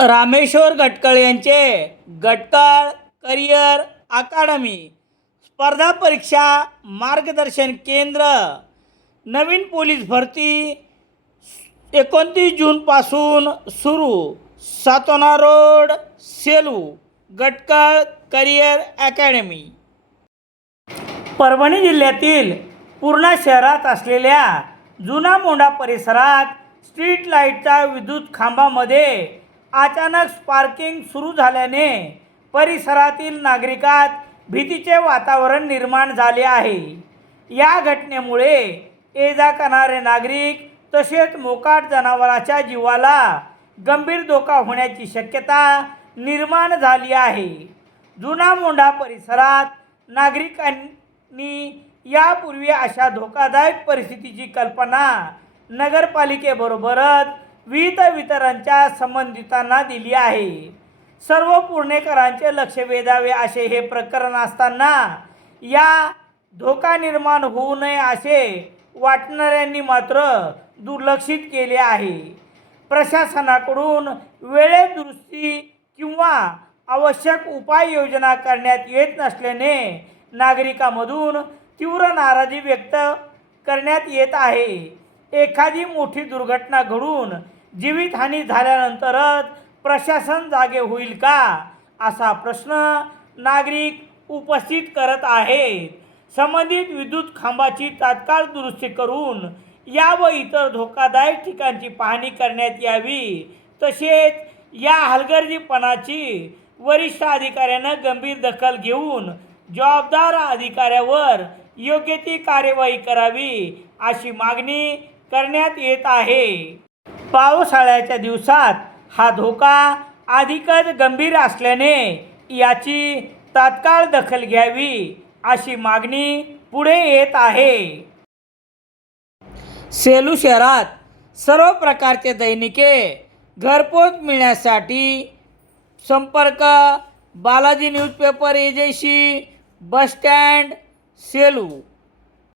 रामेश्वर गटकळ यांचे गटकळ करिअर अकादमी स्पर्धा परीक्षा मार्गदर्शन केंद्र नवीन पोलीस भरती 29 जूनपासून सुरू. Satona road, Selu. Gatkal career academy. Parbhani जिल्ह्यातील पूर्णा शहरात असलेल्या जुना मोंढा परिसरात स्ट्रीट लाईटच्या विद्युत खांबामध्ये अचानक स्पार्किंग सुरू झाल्याने परिसरातील नागरिकात भीतीचे वातावरण निर्माण झाले आहे. या घटनेमुळे ये-जा करणारे नागरिक तसेच मोकाट जनावरांच्या जीवाला गंभीर धोका होण्याची शक्यता निर्माण झाली आहे. जुना मोंढा परिसरात नागरिकांनी यापूर्वी अशा धोकादायक परिस्थितीची कल्पना नगरपालिकेबरोबरच विविध वितरणच्या संबंधितांना दिली आहे. सर्व पुणेकरांचे लक्ष वेधावे असे हे प्रकरण असताना या धोका निर्माण होऊ नये असे वाटणाऱ्यांनी मात्र दुर्लक्षित केले आहे. प्रशासनाकडून वेळेत दुरुस्ती किंवा आवश्यक उपाययोजना करण्यात येत नसल्याने नागरिकांमधून तीव्र नाराजी व्यक्त करण्यात येत आहे. एखादी मोठी दुर्घटना घडून जीवितहानी झाल्यानंतरच प्रशासन जागे होईल का, असा प्रश्न नागरिक उपस्थित करत आहेत. संबंधित विद्युत खांबाची तात्काळ दुरुस्ती करून या व इतर धोकादायक ठिकाणची पाहणी करण्यात यावी. तसेच या हलगर्जीपणाची वरिष्ठ अधिकाऱ्यानं गंभीर दखल घेऊन जबाबदार अधिकाऱ्यावर योग्य ती कार्यवाही करावी अशी मागणी करण्यात येत आहे. पावसाळ्याच्या दिवसात हा धोका अधिकच गंभीर असल्याने याची तात्काळ दखल घ्यावी अशी मागणी पुढे येत आहे. सेलू शहरात सर्व प्रकारचे दैनिके घरपोच मिळण्यासाठी संपर्क Balaji newspaper agency, bus stand, Selu.